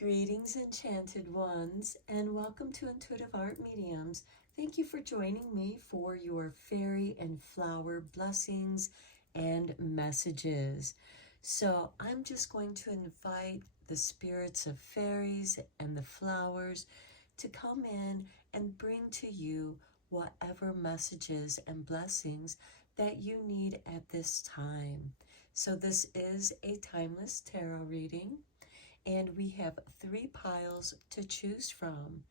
Greetings, enchanted ones, and welcome to Intuitive Art Mediums. Thank you for joining me for your fairy and flower blessings and messages. So I'm just going to invite the spirits of fairies and the flowers to come in and bring to you whatever messages and blessings that you need at this time. So this is a timeless tarot reading. And we have 3 piles to choose from.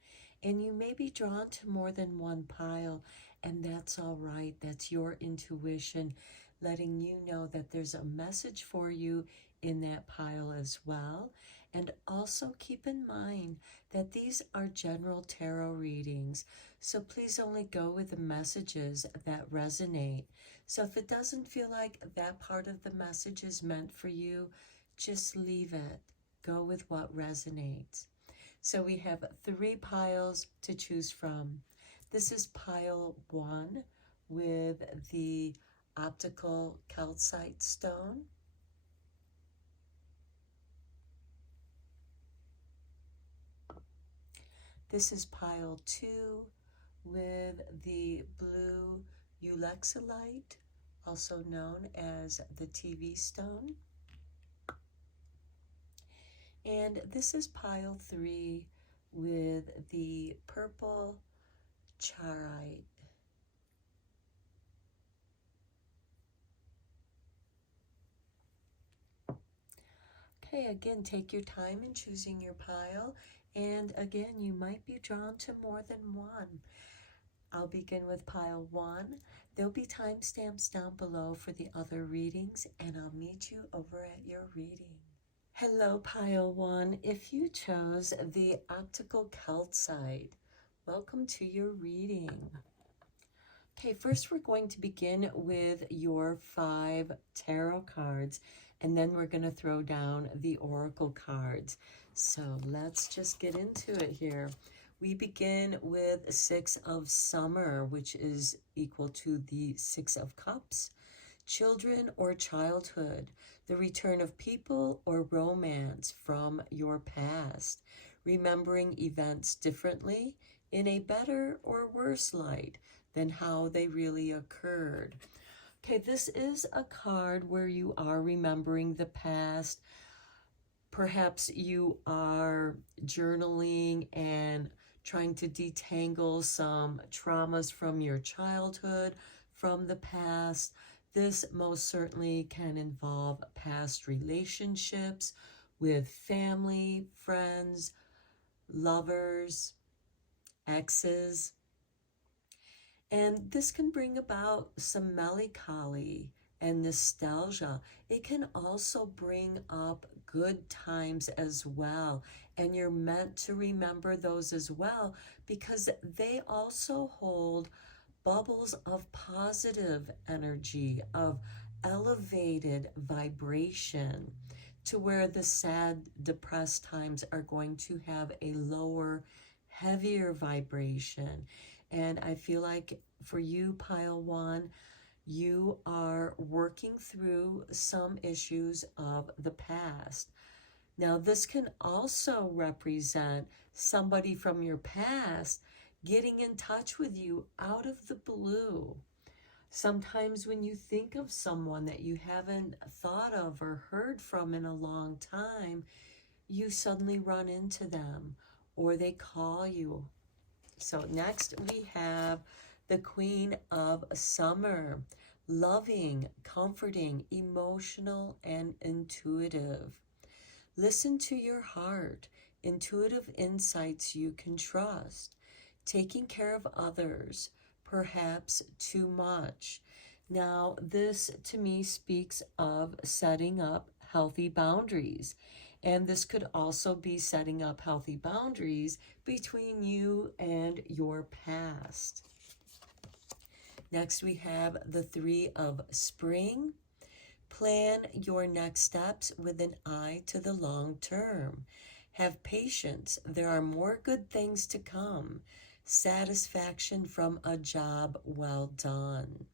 And you may be drawn to more than one pile, and that's all right. That's your intuition letting you know that there's a message for you in that pile as well. And also keep in mind that these are general tarot readings, so please only go with the messages that resonate. So if it doesn't feel like that part of the message is meant for you, just leave it. Go with what resonates. So we have 3 piles to choose from. This is pile 1 with the optical calcite stone. This is pile 2 with the blue ulexilite, also known as the TV stone. And this is pile 3 with the purple charoite. Okay, again, take your time in choosing your pile. And again, you might be drawn to more than one. I'll begin with pile 1. There'll be timestamps down below for the other readings, and I'll meet you over at your reading. Hello, pile 1. If you chose the optical calcite, welcome to your reading. Okay, first we're going to begin with your 5 tarot cards, and then we're going to throw down the oracle cards. So let's just get into it here. We begin with 6 of summer, which is equal to the 6 of cups. Children or childhood, the return of people or romance from your past, remembering events differently in a better or worse light than how they really occurred. Okay, this is a card where you are remembering the past. Perhaps you are journaling and trying to detangle some traumas from your childhood, from the past. This most certainly can involve past relationships with family, friends, lovers, exes. And this can bring about some melancholy and nostalgia. It can also bring up good times as well. And you're meant to remember those as well, because they also hold bubbles of positive energy, of elevated vibration, to where the sad, depressed times are going to have a lower, heavier vibration. And I feel like for you, pile 1, you are working through some issues of the past. Now, this can also represent somebody from your past getting in touch with you out of the blue. Sometimes when you think of someone that you haven't thought of or heard from in a long time, you suddenly run into them or they call you. So next we have the Queen of Summer, loving, comforting, emotional, and intuitive. Listen to your heart, intuitive insights you can trust, taking care of others, perhaps too much. Now, this to me speaks of setting up healthy boundaries. And this could also be setting up healthy boundaries between you and your past. Next, we have the 3 of spring. Plan your next steps with an eye to the long term. Have patience. There are more good things to come. Satisfaction from a job well done.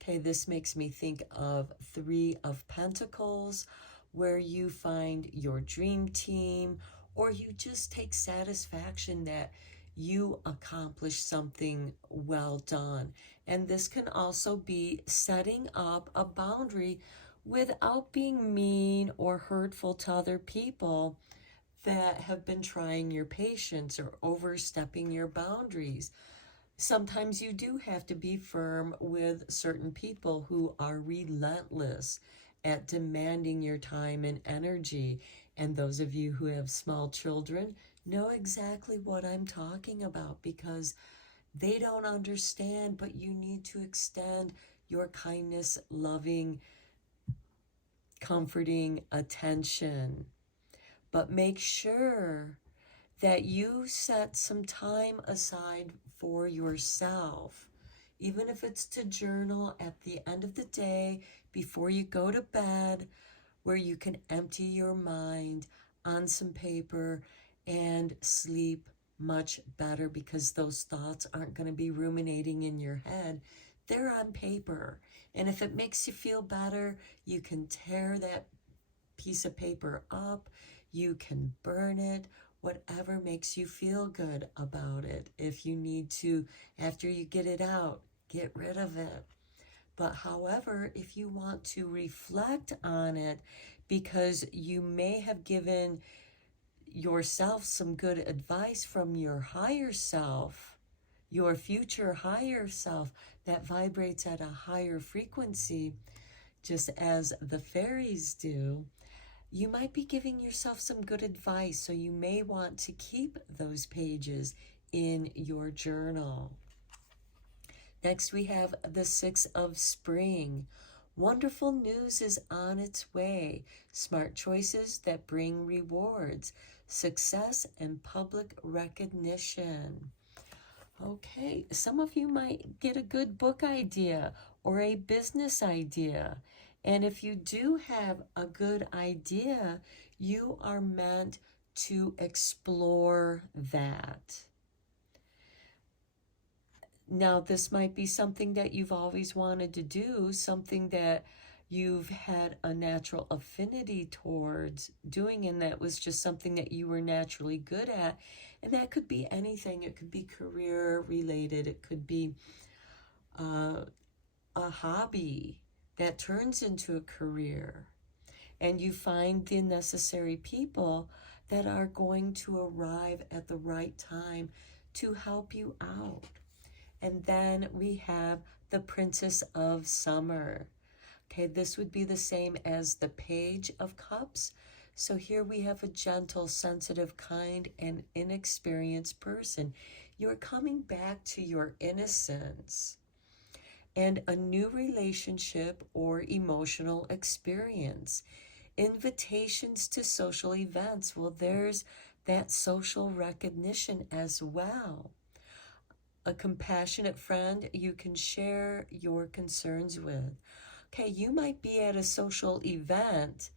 Okay, this makes me think of 3 of Pentacles, where you find your dream team or you just take satisfaction that you accomplished something well done. And this can also be setting up a boundary without being mean or hurtful to other people that have been trying your patience or overstepping your boundaries. Sometimes you do have to be firm with certain people who are relentless at demanding your time and energy. And those of you who have small children know exactly what I'm talking about, because they don't understand, but you need to extend your kindness, loving, comforting attention. But make sure that you set some time aside for yourself, even if it's to journal at the end of the day before you go to bed, where you can empty your mind on some paper and sleep much better, because those thoughts aren't going to be ruminating in your head. They're on paper. And if it makes you feel better, you can tear that piece of paper up, you can burn it, whatever makes you feel good about it. If you need to, after you get it out, get rid of it. But however, if you want to reflect on it, because you may have given yourself some good advice from your higher self, your future higher self that vibrates at a higher frequency, just as the fairies do, you might be giving yourself some good advice. So you may want to keep those pages in your journal. Next, we have the 6 of Spring. Wonderful news is on its way. Smart choices that bring rewards, success, and public recognition. Okay, some of you might get a good book idea or a business idea. And if you do have a good idea, you are meant to explore that. Now, this might be something that you've always wanted to do, something that you've had a natural affinity towards doing, and that was just something that you were naturally good at. And that could be anything. It could be career related. It could be a hobby that turns into a career. And you find the necessary people that are going to arrive at the right time to help you out. And then we have the Princess of Summer. Okay, this would be the same as the Page of Cups. So here we have a gentle, sensitive, kind, and inexperienced person. You're coming back to your innocence and a new relationship or emotional experience. Invitations to social events. Well, there's that social recognition as well. A compassionate friend you can share your concerns with. Okay, you might be at a social event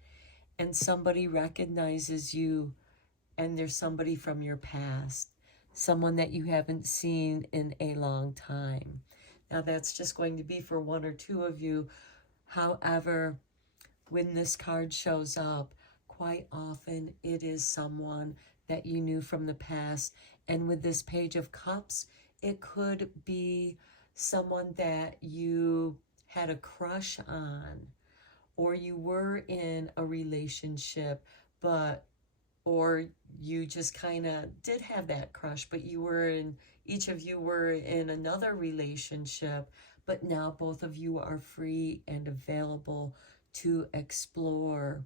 and somebody recognizes you, and there's somebody from your past, someone that you haven't seen in a long time. Now, that's just going to be for 1 or 2 of you. However, when this card shows up, quite often it is someone that you knew from the past. And with this Page of Cups, it could be someone that you had a crush on, or you were in a relationship, or you just kind of did have that crush, but each of you were in another relationship, but now both of you are free and available to explore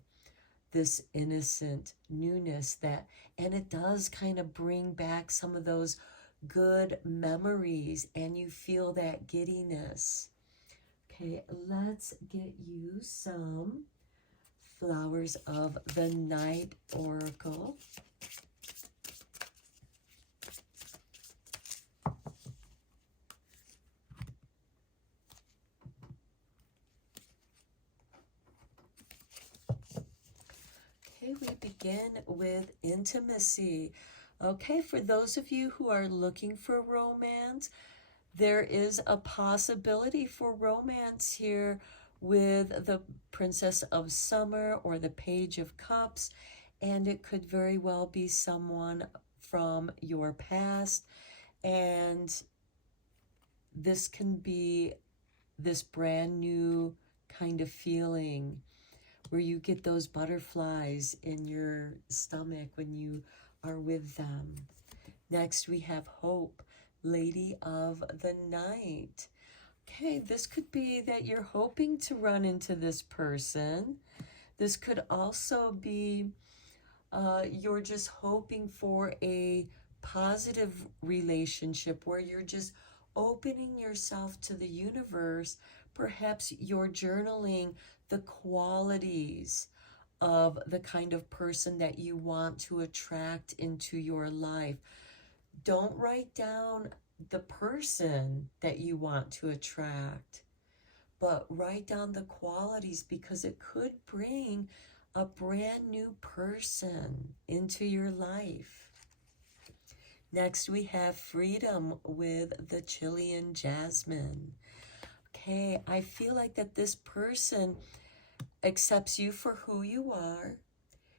this innocent newness and it does kind of bring back some of those good memories, and you feel that giddiness. Okay, let's get you some Flowers of the Night Oracle. Okay, we begin with intimacy. Okay, for those of you who are looking for romance, there is a possibility for romance here with the Princess of Summer or the Page of Cups. and it could very well be someone from your past, and this can be this brand new kind of feeling where you get those butterflies in your stomach when you are with them. Next, we have Hope, Lady of the Night. Okay, this could be that you're hoping to run into this person. This could also be you're just hoping for a positive relationship where you're just opening yourself to the universe. Perhaps you're journaling the qualities of the kind of person that you want to attract into your life. Don't write down the person that you want to attract, but write down the qualities, because it could bring a brand new person into your life. Next, we have Freedom with the Chilean Jasmine. Okay, I feel like that this person accepts you for who you are.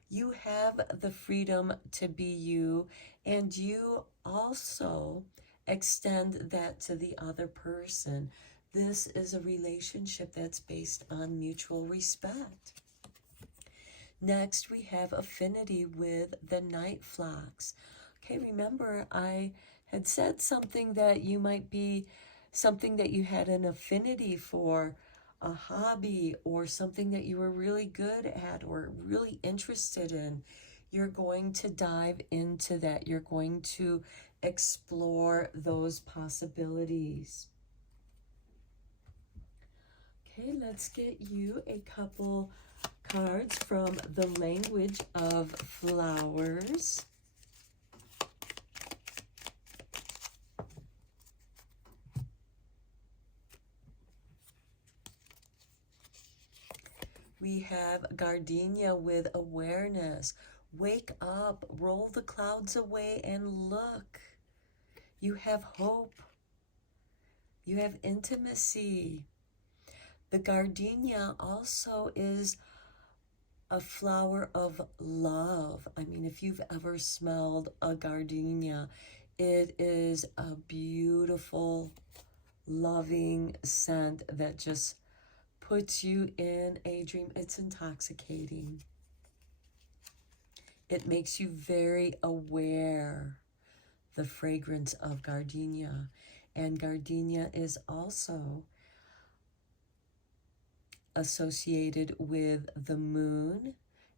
You have the freedom to be you, and you also extend that to the other person. This is a relationship that's based on mutual respect. Next, we have Affinity with the Night Flocks. Okay, remember I had said something that you might be, something that you had an affinity for, a hobby or something that you were really good at or really interested in. You're going to dive into that. You're going to explore those possibilities. Okay, let's get you a couple cards from the language of flowers. We have Gardenia with awareness. Wake up, roll the clouds away and look. You have hope. You have intimacy. The gardenia also is a flower of love. I mean, if you've ever smelled a gardenia, it is a beautiful, loving scent that just puts you in a dream. It's intoxicating. It makes you very aware, the fragrance of gardenia. And gardenia is also associated with the moon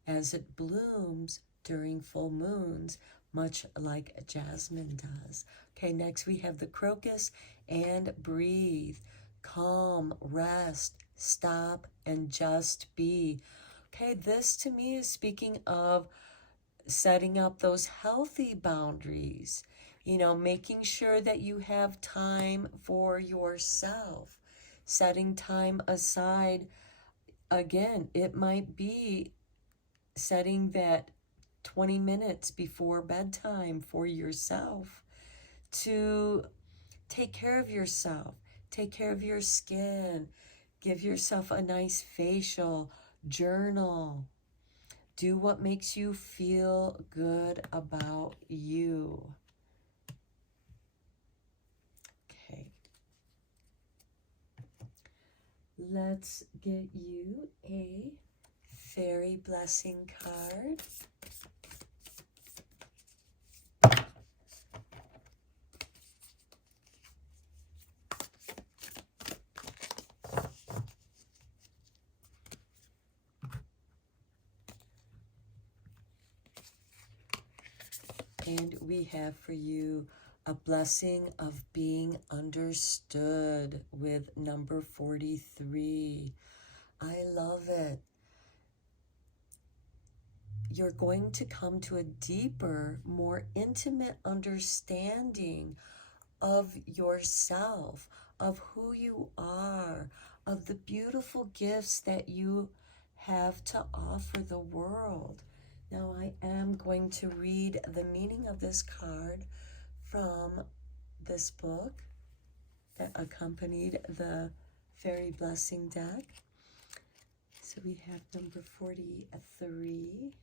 as it blooms during full moons, much like jasmine does. Okay, next we have the crocus and breathe. Calm, rest, stop, and just be. Okay, this to me is speaking of setting up those healthy boundaries, you know, making sure that you have time for yourself, setting time aside. Again, it might be setting that 20 minutes before bedtime for yourself to take care of yourself, take care of your skin, give yourself a nice facial, journal, do what makes you feel good about you. Okay. Let's get you a fairy blessing card. And we have for you a blessing of being understood with number 43. I love it. You're going to come to a deeper, more intimate understanding of yourself, of who you are, of the beautiful gifts that you have to offer the world. Now I am going to read the meaning of this card from this book that accompanied the Fairy Blessing deck. So we have number 43.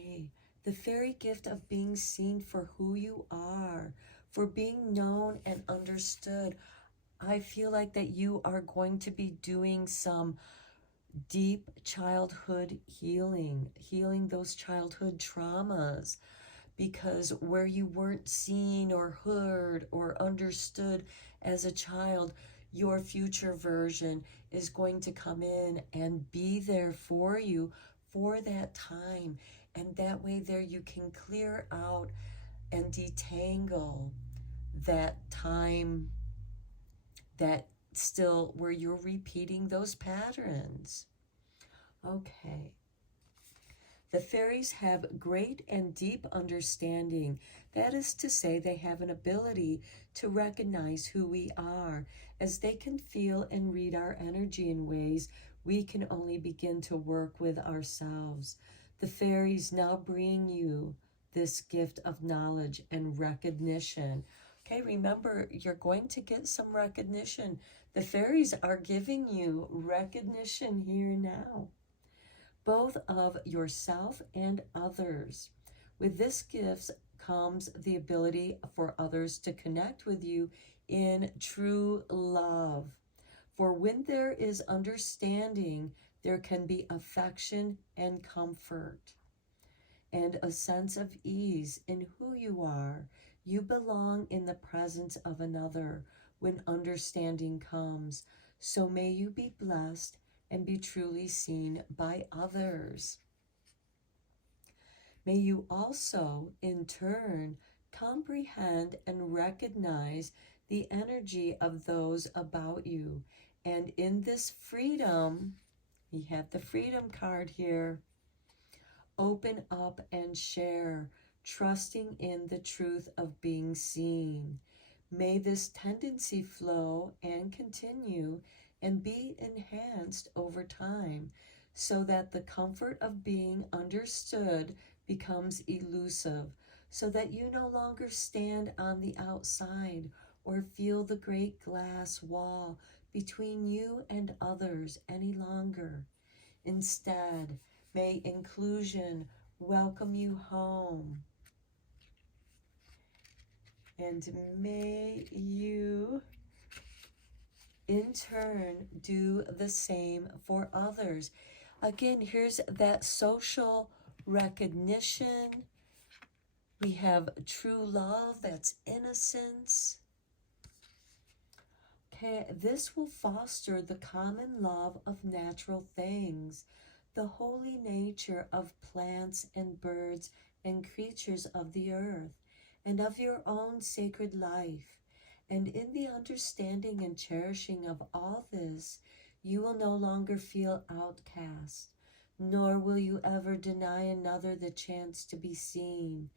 Okay, the fairy gift of being seen for who you are, for being known and understood. I feel like that you are going to be doing some deep childhood healing those childhood traumas, because where you weren't seen or heard or understood as a child, your future version is going to come in and be there for you for that time. And that way there you can clear out and detangle that time that still where you're repeating those patterns. Okay. The fairies have great and deep understanding. That is to say, they have an ability to recognize who we are, as they can feel and read our energy in ways we can only begin to work with ourselves. The fairies now bring you this gift of knowledge and recognition. Okay, remember, you're going to get some recognition. The fairies are giving you recognition here now, both of yourself and others. With this gift comes the ability for others to connect with you in true love. For when there is understanding, there can be affection and comfort and a sense of ease in who you are. You belong in the presence of another when understanding comes. So may you be blessed and be truly seen by others. May you also, in turn, comprehend and recognize the energy of those about you. And in this freedom, we have the freedom card here. Open up and share, trusting in the truth of being seen. May this tendency flow and continue and be enhanced over time, so that the comfort of being understood becomes elusive, so that you no longer stand on the outside or feel the great glass wall between you and others any longer. Instead, may inclusion welcome you home. And may you, in turn, do the same for others. Again, here's that social recognition. We have true love, that's innocence. Okay, this will foster the common love of natural things, the holy nature of plants and birds and creatures of the earth, and of your own sacred life. And in the understanding and cherishing of all this, you will no longer feel outcast, nor will you ever deny another the chance to be seen.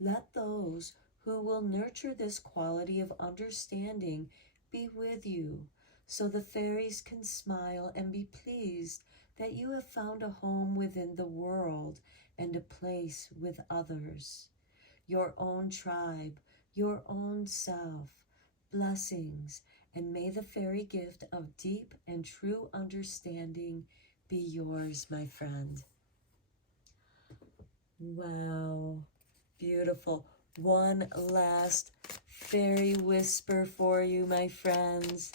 Let those who will nurture this quality of understanding be with you, so the fairies can smile and be pleased that you have found a home within the world and a place with others, your own tribe, your own self. Blessings, and may the fairy gift of deep and true understanding be yours, my friend. Wow, beautiful. One last fairy whisper for you, my friends.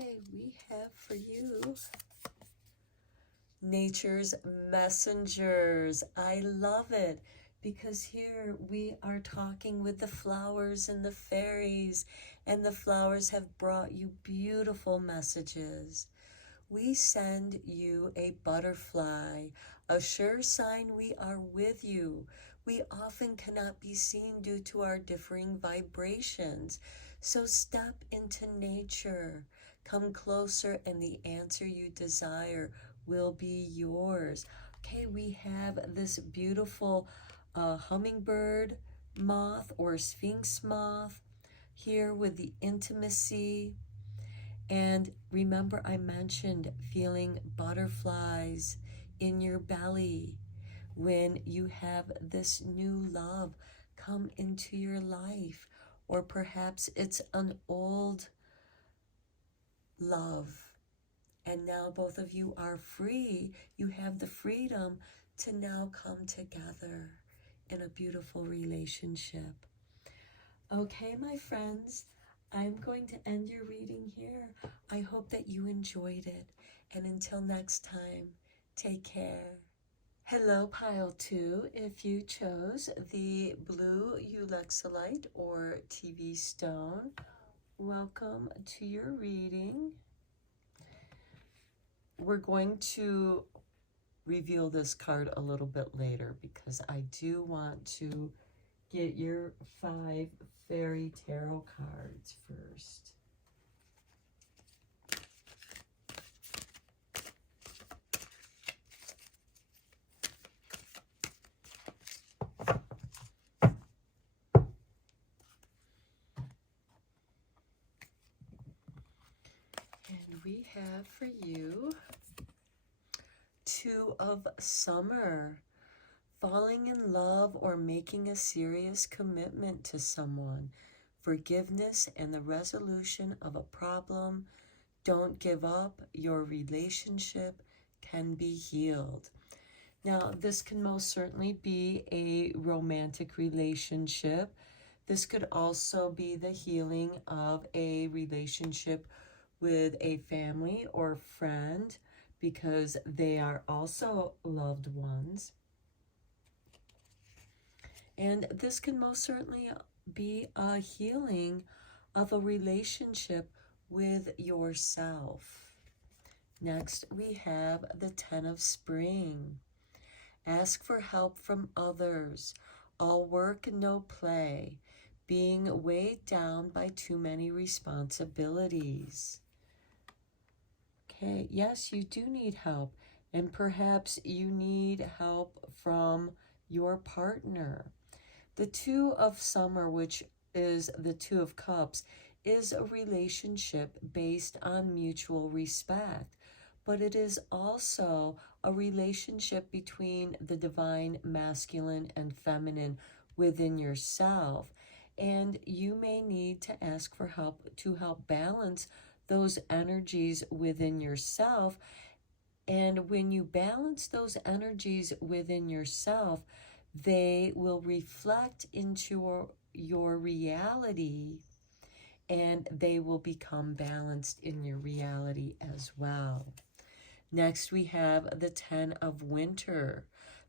Okay, we have for you Nature's Messengers. I love it, because here we are talking with the flowers and the fairies, and the flowers have brought you beautiful messages. We send you a butterfly, a sure sign we are with you. We often cannot be seen due to our differing vibrations. So step into nature. Come closer, and the answer you desire will be yours. Okay, we have this beautiful hummingbird moth or sphinx moth here with the intimacy. And remember, I mentioned feeling butterflies in your belly when you have this new love come into your life, or perhaps it's an old love. And now both of you are free. You have the freedom to now come together in a beautiful relationship. Okay, my friends, I'm going to end your reading here. I hope that you enjoyed it. And until next time, take care. Hello, Pile 2. If you chose the blue Ulexolite or TV stone, welcome to your reading. We're going to reveal this card a little bit later because I do want to get your 5 fairy tarot cards first. And we have for you 2 of Summer. Falling in love or making a serious commitment to someone. Forgiveness and the resolution of a problem. Don't give up. Your relationship can be healed. Now, this can most certainly be a romantic relationship. This could also be the healing of a relationship with a family or friend because they are also loved ones. And this can most certainly be a healing of a relationship with yourself. Next, we have the 10 of Spring. Ask for help from others. All work and no play. Being weighed down by too many responsibilities. Okay, yes, you do need help. And perhaps you need help from your partner. The 2 of Summer, which is the 2 of Cups, is a relationship based on mutual respect, but it is also a relationship between the divine masculine and feminine within yourself. And you may need to ask for help to help balance those energies within yourself. And when you balance those energies within yourself, they will reflect into your reality, and they will become balanced in your reality as well. Next, we have the 10 of Winter,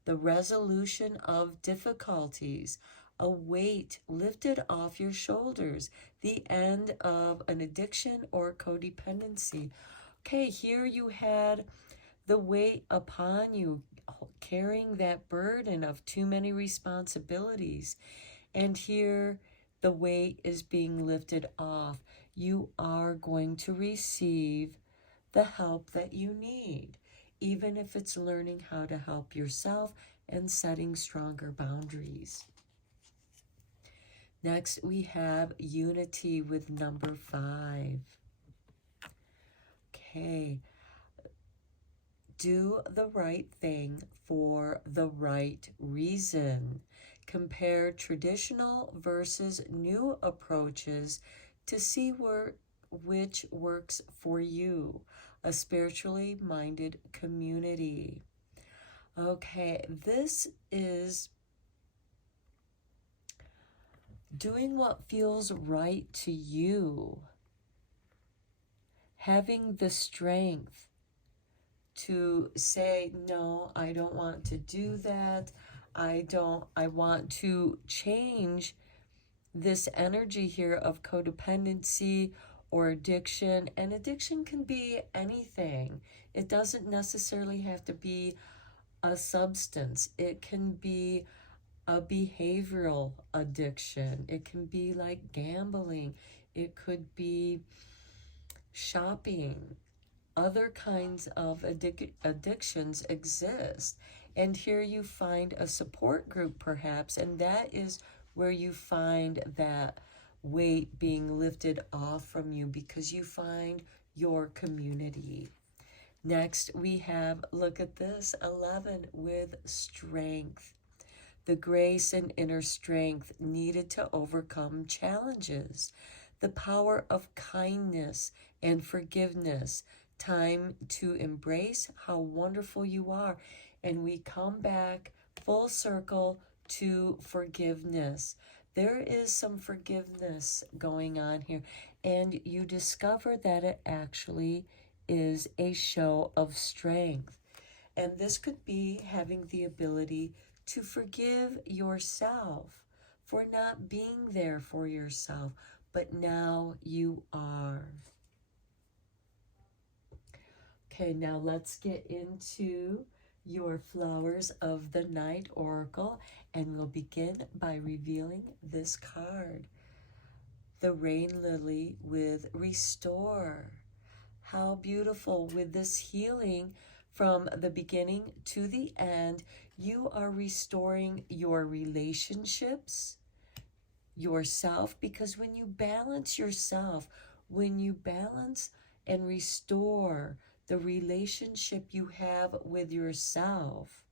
the resolution of difficulties, a weight lifted off your shoulders, the end of an addiction or codependency. Okay, here you had the weight upon you, carrying that burden of too many responsibilities. And here the weight is being lifted off. You are going to receive the help that you need, even if it's learning how to help yourself and setting stronger boundaries. Next, we have Unity with number 5. Okay. Do the right thing for the right reason. Compare traditional versus new approaches to see which works for you. A spiritually minded community. Okay, this is doing what feels right to you. Having the strength to say, no, I don't want to do that. I want to change this energy here of codependency or addiction. And addiction can be anything. It doesn't necessarily have to be a substance. It can be a behavioral addiction. It can be like gambling. It could be shopping. Other kinds of addictions exist. And here you find a support group perhaps, and that is where you find that weight being lifted off from you because you find your community. Next, we have, look at this, 11 with strength. the grace and inner strength needed to overcome challenges, the power of kindness and forgiveness, time to embrace how wonderful you are. And we come back full circle to forgiveness. There is some forgiveness going on here, and you discover that it actually is a show of strength. And this could be having the ability to forgive yourself for not being there for yourself, but now you are. Okay, now let's get into your Flowers of the Night Oracle, and we'll begin by revealing this card. The Rain Lily with Restore. How beautiful. With this healing from the beginning to the end, you are restoring your relationships, yourself, because when you balance yourself, when you balance and restore the relationship you have with yourself,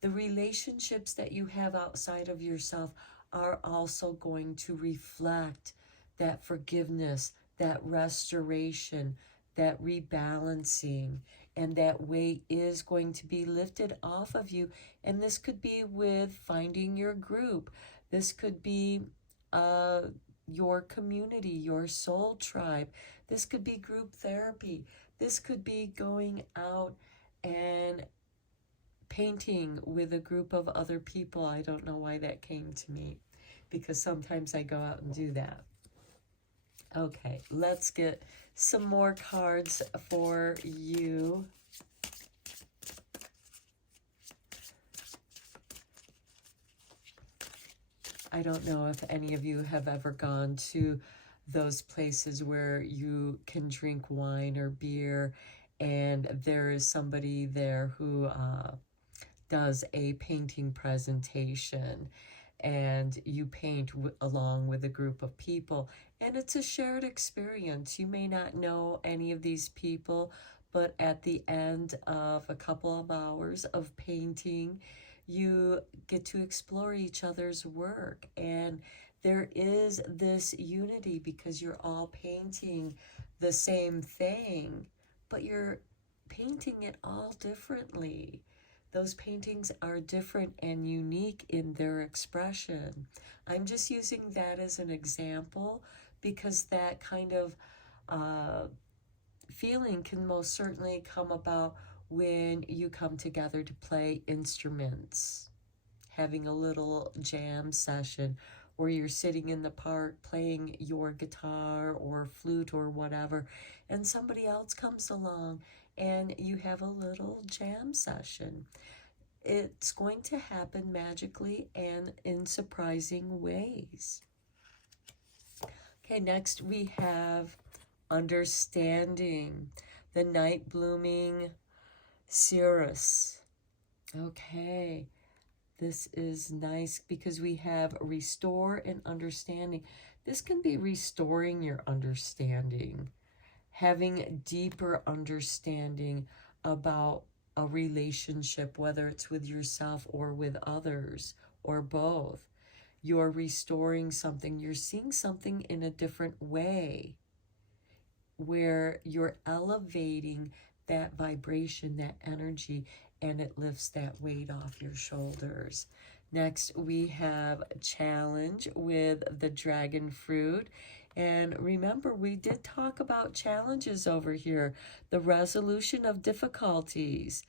the relationships that you have outside of yourself are also going to reflect that forgiveness, that restoration, that rebalancing, and that weight is going to be lifted off of you. And this could be with finding your group. This could be your community, your soul tribe. This could be group therapy. This could be going out and painting with a group of other people. I don't know why that came to me, because sometimes I go out and do that. Okay, let's get some more cards for you. I don't know if any of you have ever gone to those places where you can drink wine or beer, and there is somebody there who does a painting presentation, and you paint along with a group of people, and it's a shared experience. You may not know any of these people, but at the end of a couple of hours of painting, you get to explore each other's work, and there is this unity because you're all painting the same thing, but you're painting it all differently. Those paintings are different and unique in their expression. I'm just using that as an example because that kind of feeling can most certainly come about when you come together to play instruments, having a little jam session, or you're sitting in the park playing your guitar or flute or whatever, and somebody else comes along and you have a little jam session. It's going to happen magically and in surprising ways. Okay, next we have Understanding, the night blooming Cirrus. Okay, this is nice because we have Restore and Understanding. This can be restoring your understanding, having deeper understanding about a relationship, whether it's with yourself or with others or both. You're restoring something. You're seeing something in a different way, where you're elevating that vibration, that energy, and it lifts that weight off your shoulders. Next, we have Challenge with the Dragon Fruit. And remember, we did talk about challenges over here, the resolution of difficulties,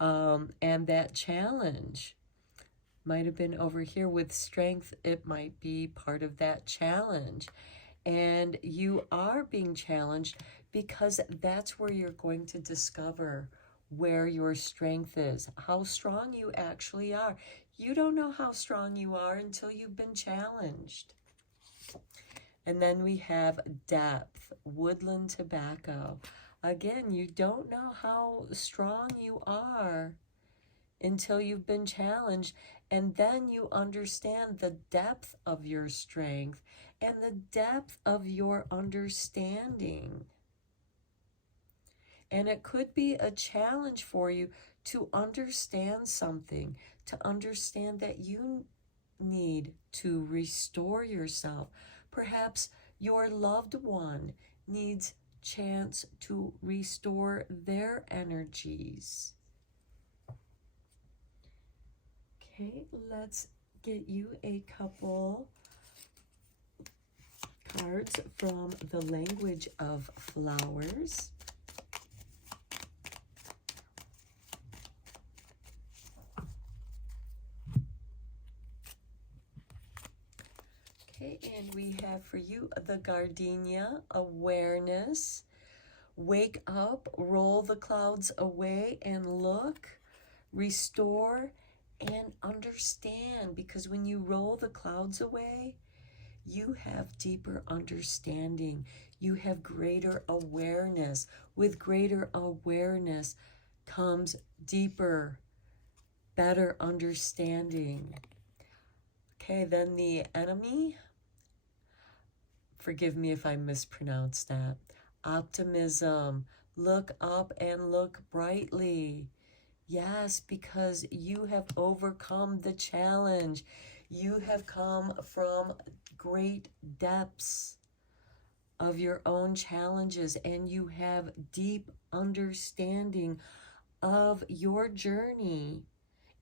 and that challenge might have been over here with Strength. It might be part of that challenge. And you are being challenged because that's where you're going to discover where your strength is, how strong you actually are. You don't know how strong you are until you've been challenged. And then we have Depth, Woodland Tobacco. Again, you don't know how strong you are until you've been challenged, and then you understand the depth of your strength and the depth of your understanding. And it could be a challenge for you to understand something, to understand that you need to restore yourself. Perhaps your loved one needs chance to restore their energies. Okay, let's get you a couple cards from the language of flowers. Okay, and we have for you the gardenia, awareness. Wake up, roll the clouds away and look, restore, and understand. Because when you roll the clouds away, you have deeper understanding. You have greater awareness. With greater awareness comes deeper, better understanding. Okay, then the enemy. Forgive me if I mispronounced that. Optimism. Look up and look brightly. Yes, because you have overcome the challenge. You have come from great depths of your own challenges, and you have deep understanding of your journey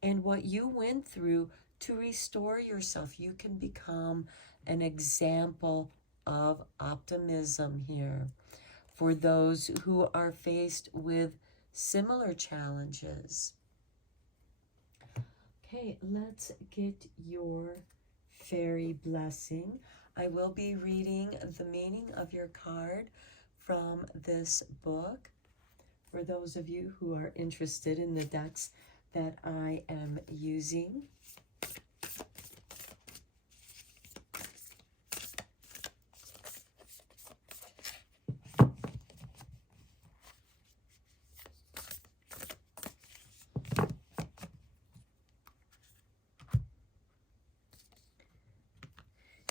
and what you went through to restore yourself. You can become an example of optimism here for those who are faced with similar challenges. Okay, let's get your fairy blessing. I will be reading the meaning of your card from this book for those of you who are interested in the decks that I am using.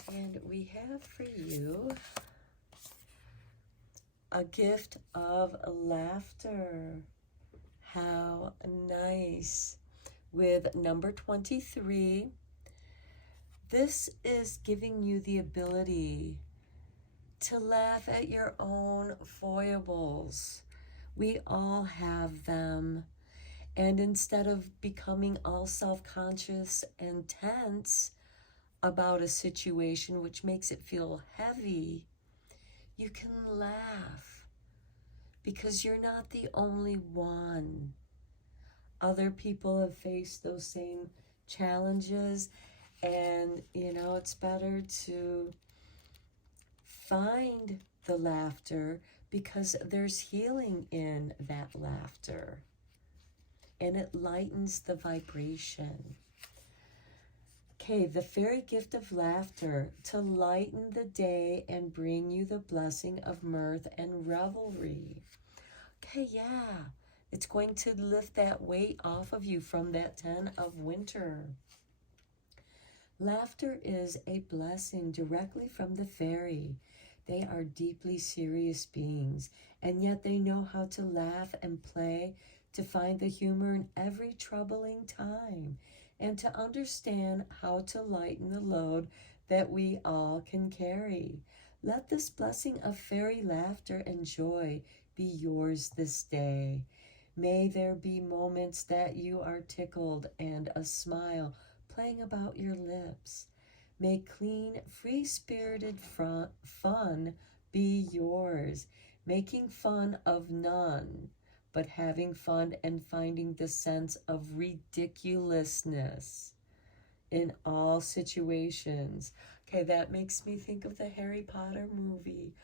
And we have for you a gift of laughter. How nice. With number 23, this is giving you the ability to laugh at your own foibles. We all have them. And instead of becoming all self-conscious and tense about a situation which makes it feel heavy, you can laugh because you're not the only one. Other people have faced those same challenges, and it's better to find the laughter because there's healing in that laughter, and it lightens the vibration. Okay, the fairy gift of laughter to lighten the day and bring you the blessing of mirth and revelry. Okay, yeah, it's going to lift that weight off of you from that 10 of winter. Laughter is a blessing directly from the fairy. They are deeply serious beings, and yet they know how to laugh and play, to find the humor in every troubling time, and to understand how to lighten the load that we all can carry. Let this blessing of fairy laughter and joy be yours this day. May there be moments that you are tickled and a smile playing about your lips. May clean, free-spirited fun be yours, making fun of none, but having fun and finding the sense of ridiculousness in all situations. Okay, that makes me think of the Harry Potter movie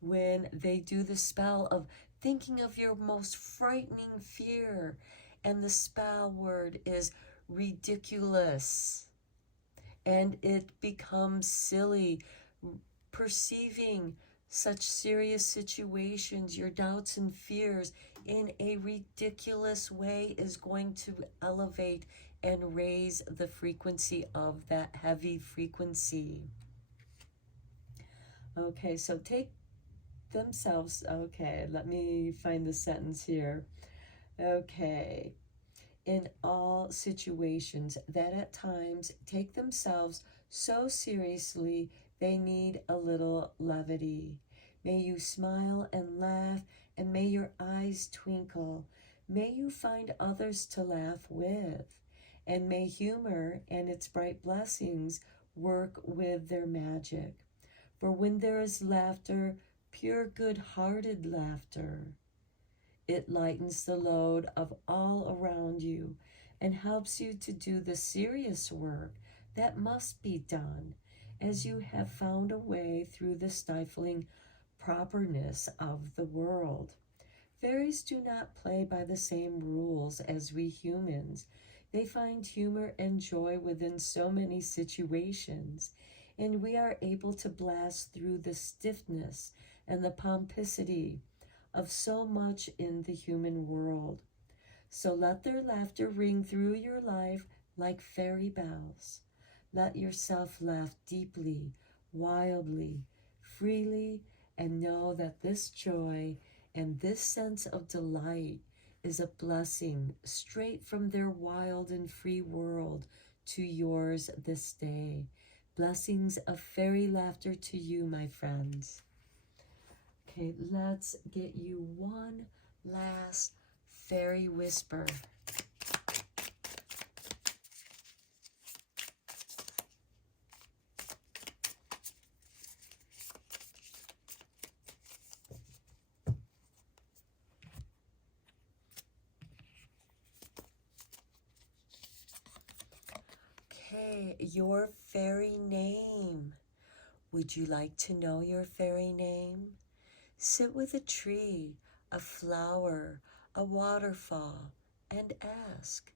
when they do the spell of thinking of your most frightening fear, and the spell word is ridiculous, and it becomes silly. Perceiving such serious situations, your doubts and fears, in a ridiculous way is going to elevate and raise the frequency of that heavy frequency. Okay, so take themselves, okay, let me find the sentence here. Okay, in all situations that at times take themselves so seriously they need a little levity. May you smile and laugh, and may your eyes twinkle. May you find others to laugh with, and may humor and its bright blessings work with their magic. For when there is laughter, pure good-hearted laughter, it lightens the load of all around you and helps you to do the serious work that must be done, as you have found a way through the stifling properness of the world. Fairies do not play by the same rules as we humans. They find humor and joy within so many situations, and we are able to blast through the stiffness and the pomposity of so much in the human world. So let their laughter ring through your life like fairy bells. Let yourself laugh deeply, wildly, freely, and know that this joy and this sense of delight is a blessing straight from their wild and free world to yours this day. Blessings of fairy laughter to you, my friends. Okay, let's get you one last fairy whisper. Okay, your fairy name. Would you like to know your fairy name? Sit with a tree, a flower, a waterfall, and ask.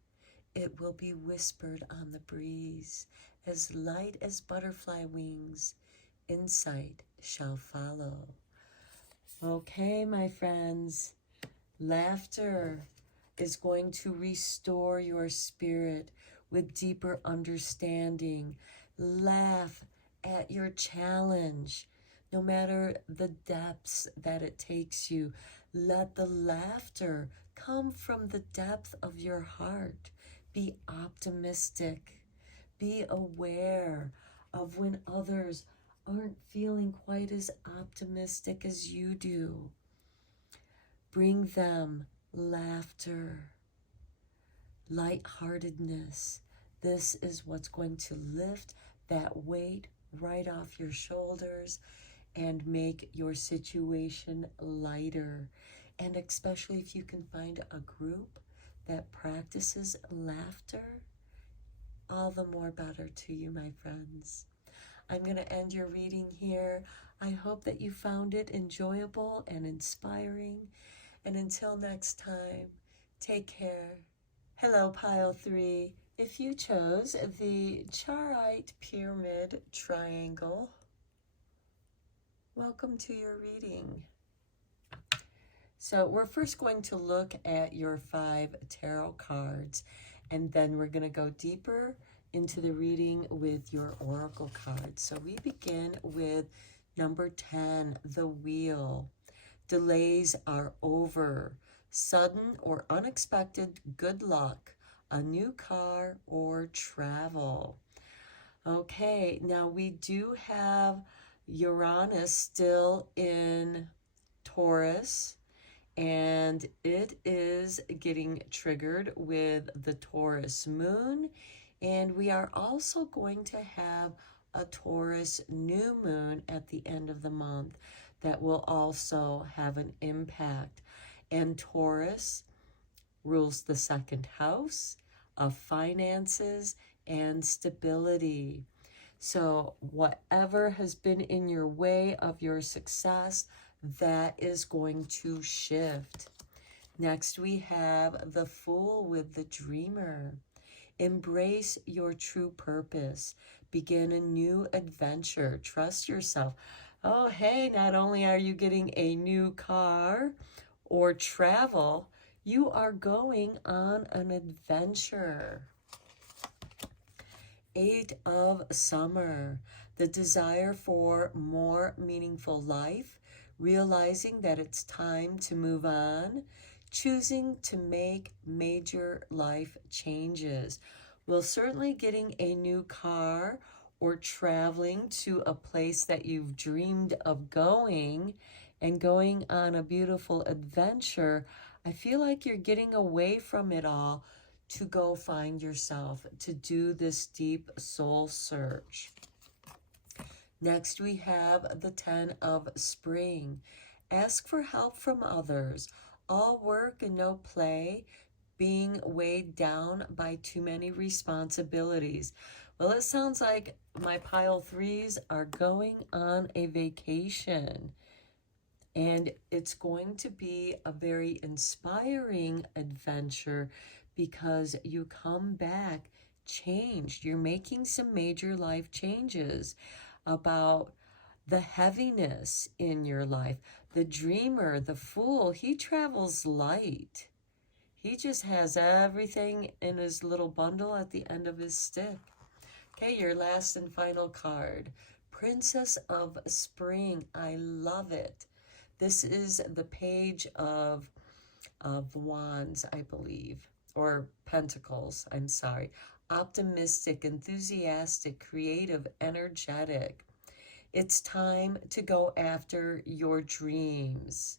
It will be whispered on the breeze, as light as butterfly wings. Insight shall follow. Okay, my friends, laughter is going to restore your spirit with deeper understanding. Laugh at your challenge, no matter the depths that it takes you. Let the laughter come from the depth of your heart. Be optimistic. Be aware of when others aren't feeling quite as optimistic as you do. Bring them laughter, lightheartedness. This is what's going to lift that weight right off your shoulders and make your situation lighter. And especially if you can find a group that practices laughter, all the more better to you, my friends. I'm going to end your reading here. I hope that you found it enjoyable and inspiring. And until next time, take care. Hello, Pile 3. If you chose the Charoite Pyramid Triangle, welcome to your reading. So we're first going to look at your 5 tarot cards, and then we're going to go deeper into the reading with your oracle cards. So we begin with number 10, the Wheel. Delays are over. Sudden or unexpected good luck. A new car or travel. Okay, now we do have Uranus still in Taurus, and it is getting triggered with the Taurus moon, and we are also going to have a Taurus new moon at the end of the month that will also have an impact. And Taurus rules the second house of finances and stability. So whatever has been in your way of your success, that is going to shift. Next, we have the Fool with the Dreamer. Embrace your true purpose. Begin a new adventure. Trust yourself. Oh, hey, not only are you getting a new car or travel, you are going on an adventure. 8 of Summer. The desire for more meaningful life, realizing that it's time to move on, choosing to make major life changes. Well, certainly getting a new car or traveling to a place that you've dreamed of going and going on a beautiful adventure, I feel like you're getting away from it all to go find yourself, to do this deep soul search. Next, we have the 10 of Spring. Ask for help from others. All work and no play, being weighed down by too many responsibilities. Well, it sounds like my pile threes are going on a vacation. And it's going to be a very inspiring adventure because you come back changed. You're making some major life changes about the heaviness in your life. The dreamer, the fool, he travels light. He just has everything in his little bundle at the end of his stick. Okay, your last and final card. Princess of Spring. I love it. This is the page of Wands, I believe, or Pentacles, I'm sorry. Optimistic, enthusiastic, creative, energetic. It's time to go after your dreams.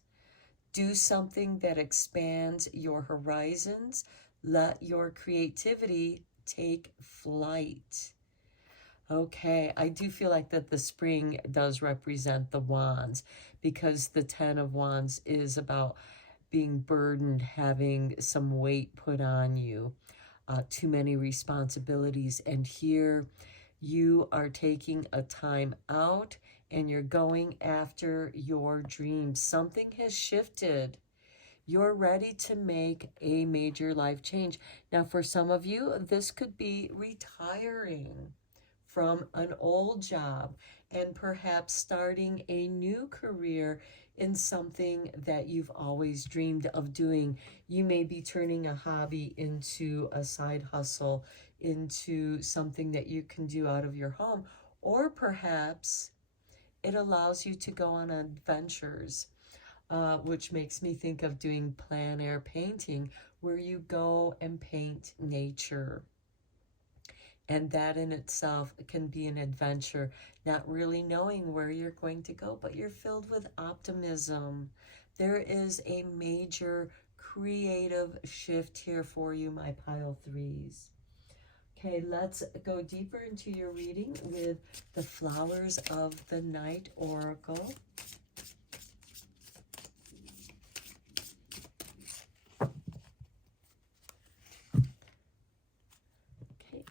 Do something that expands your horizons. Let your creativity take flight. Okay, I do feel like that the spring does represent the wands because the 10 of wands is about being burdened, having some weight put on you, too many responsibilities. And here you are taking a time out and you're going after your dreams. Something has shifted. You're ready to make a major life change. Now, for some of you, this could be retiring from an old job and perhaps starting a new career in something that you've always dreamed of doing. You may be turning a hobby into a side hustle, into something that you can do out of your home, or perhaps it allows you to go on adventures, which makes me think of doing plein air painting, where you go and paint nature. And that in itself can be an adventure, not really knowing where you're going to go, but you're filled with optimism. There is a major creative shift here for you, my pile threes. Okay, let's go deeper into your reading with the Flowers of the Night Oracle.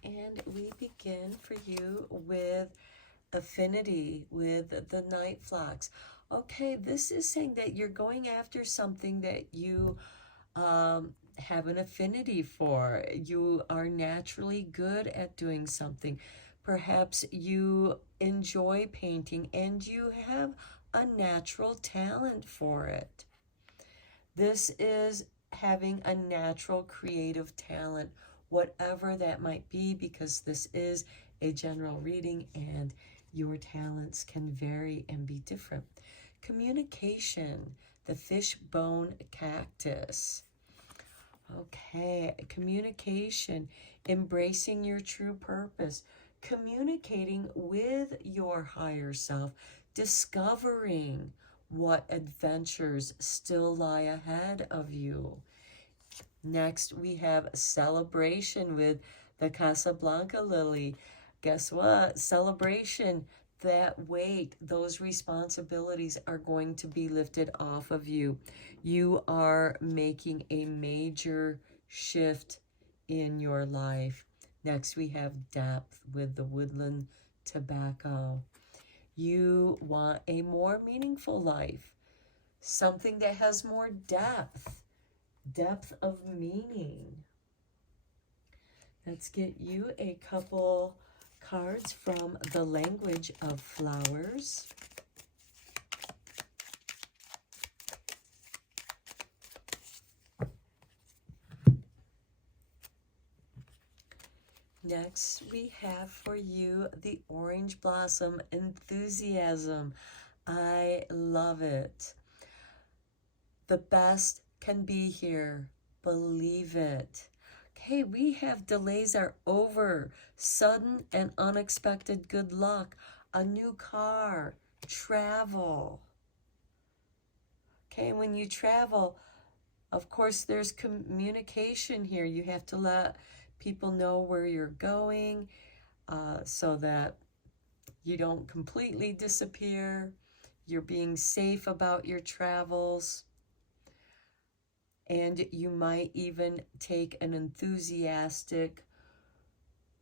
And we begin for you with affinity, with the night flocks. Okay, this is saying that you're going after something that you have an affinity for. You are naturally good at doing something. Perhaps you enjoy painting and you have a natural talent for it. This is having a natural creative talent, whatever that might be, because this is a general reading and your talents can vary and be different. Communication, the fishbone cactus. Okay, communication, embracing your true purpose, communicating with your higher self, discovering what adventures still lie ahead of you. Next, we have celebration with the Casablanca lily. Guess what? Celebration, that weight, those responsibilities are going to be lifted off of you. You are making a major shift in your life. Next, we have depth with the woodland tobacco. You want a more meaningful life, something that has more depth of meaning. Let's get you a couple cards from the language of flowers. Next, we have for you the orange blossom enthusiasm. I love it. The best can be here. Believe it. Okay, we have delays are over. Sudden and unexpected good luck. A new car. Travel. Okay, when you travel, of course, there's communication here. You have to let people know where you're going so that you don't completely disappear. You're being safe about your travels. And you might even take an enthusiastic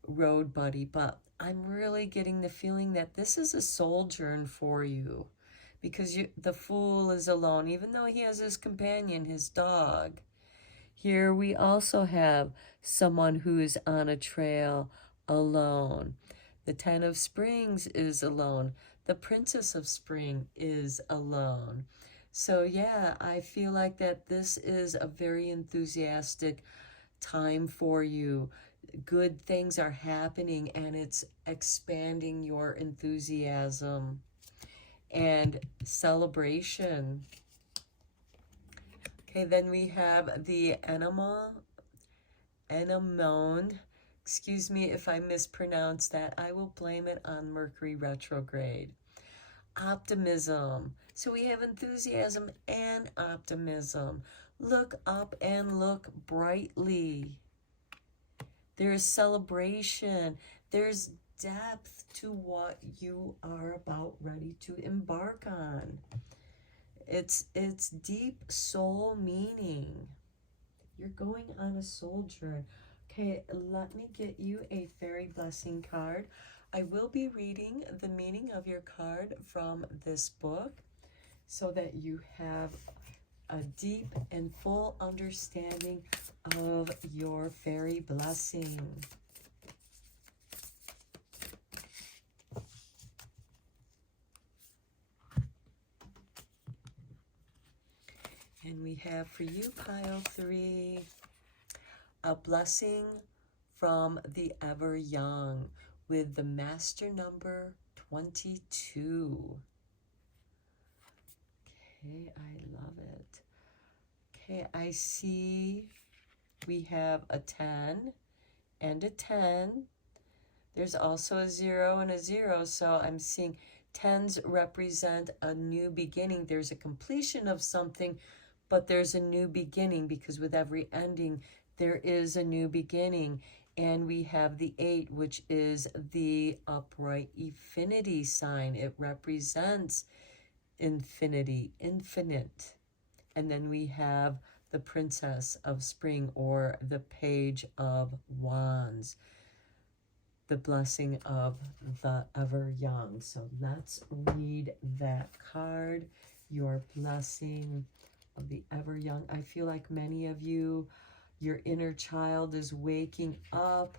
road buddy. But I'm really getting the feeling that this is a sojourn for you, because the fool is alone, even though he has his companion, his dog. Here we also have someone who is on a trail alone. The Ten of Springs is alone. The Princess of Spring is alone. So yeah, I feel like that this is a very enthusiastic time for you. Good things are happening and it's expanding your enthusiasm and celebration. Okay, then we have the anemone. Excuse me if I mispronounce that. I will blame it on Mercury retrograde. Optimism. So we have enthusiasm and optimism. Look up and look brightly. There's celebration. There's depth to what you are about ready to embark on. It's deep soul meaning. You're going on a sojourn. Okay, let me get you a fairy blessing card. I will be reading the meaning of your card from this book so that you have a deep and full understanding of your fairy blessing. And we have for you, pile 3, a blessing from the ever young with the master number 22. Okay, I love it. Okay, I see we have a 10 and a 10. There's also a 0 and a 0, so I'm seeing 10s represent a new beginning. There's a completion of something, but there's a new beginning, because with every ending, there is a new beginning. And we have the 8, which is the upright infinity sign. It represents infinity, infinite. And then we have the Princess of Spring, or the Page of Wands, the blessing of the ever young. So let's read that card, your blessing of the ever young. I feel like many of you, your inner child is waking up,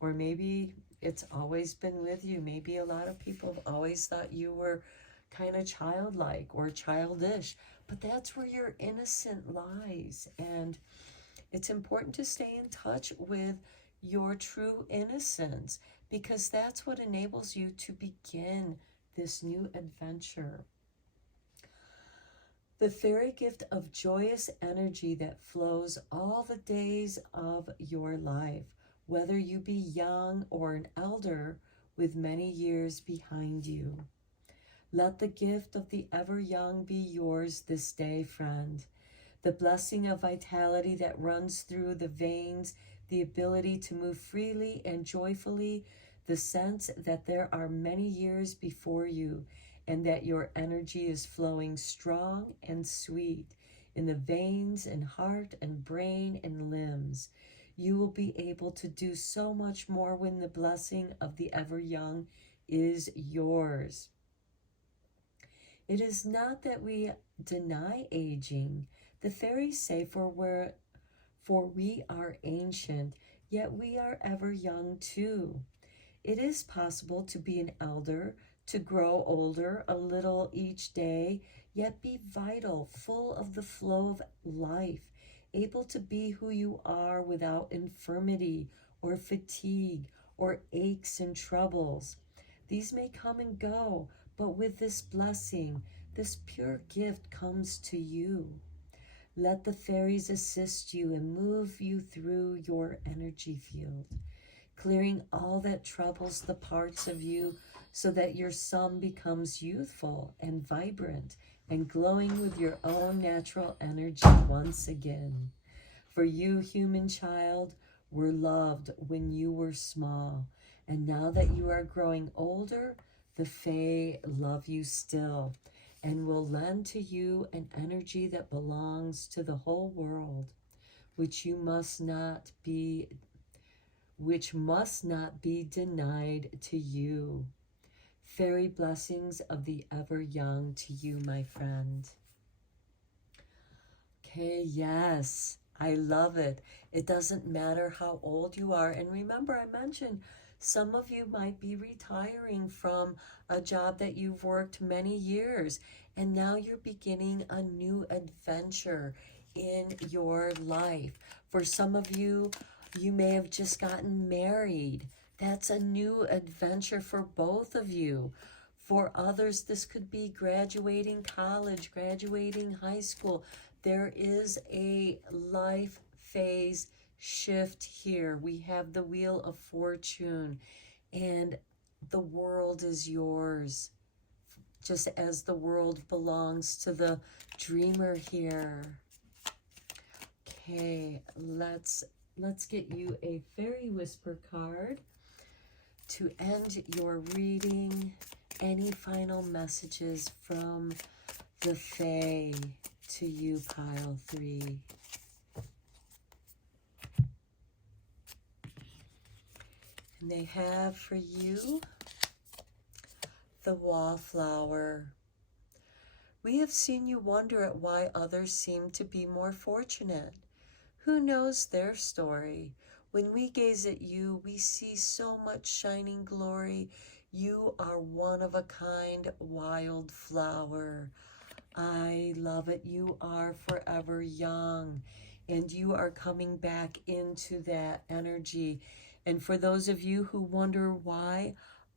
or maybe it's always been with you. Maybe a lot of people have always thought you were kind of childlike or childish, but that's where your innocence lies. And it's important to stay in touch with your true innocence, because that's what enables you to begin this new adventure. The fairy gift of joyous energy that flows all the days of your life, whether you be young or an elder with many years behind you. Let the gift of the ever young be yours this day, friend. The blessing of vitality that runs through the veins, the ability to move freely and joyfully, the sense that there are many years before you, and that your energy is flowing strong and sweet in the veins and heart and brain and limbs. You will be able to do so much more when the blessing of the ever young is yours. It is not that we deny aging. The fairies say, for we are ancient, yet we are ever young too. It is possible to be an elder, to grow older a little each day, yet be vital, full of the flow of life, able to be who you are without infirmity or fatigue or aches and troubles. These may come and go, but with this blessing, this pure gift comes to you. Let the fairies assist you and move you through your energy field, clearing all that troubles the parts of you so that your sun becomes youthful and vibrant and glowing with your own natural energy once again. For you, human child, were loved when you were small, and now that you are growing older, the Fae love you still and will lend to you an energy that belongs to the whole world, which must not be denied to you. Fairy blessings of the ever young to you, my friend. Okay, yes, I love it. It doesn't matter how old you are. And remember, I mentioned some of you might be retiring from a job that you've worked many years, and now you're beginning a new adventure in your life. For some of you, you may have just gotten married. That's a new adventure for both of you. For others, this could be graduating college, graduating high school. There is a life phase shift here. We have the Wheel of Fortune, and the world is yours, just as the world belongs to the dreamer here. Okay, let's get you a fairy whisper card to end your reading. Any final messages from the Fae to you, pile 3? And they have for you the wallflower. We have seen you wonder at why others seem to be more fortunate. Who knows their story? When we gaze at you, we see so much shining glory. You are one of a kind wildflower. I love it. You are forever young, and you are coming back into that energy. And for those of you who wonder why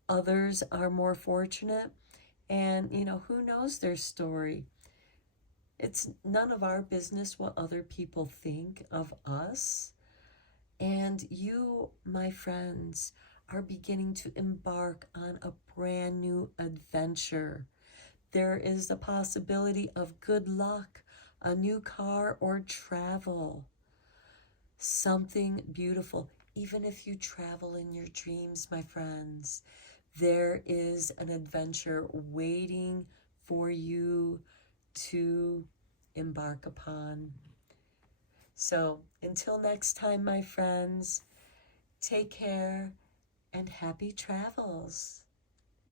others are more fortunate, and who knows their story, it's none of our business what other people think of us. And you, my friends, are beginning to embark on a brand new adventure. There is the possibility of good luck, a new car, or travel. Something beautiful. Even if you travel in your dreams, my friends, there is an adventure waiting for you to embark upon. So until next time, my friends, take care and happy travels.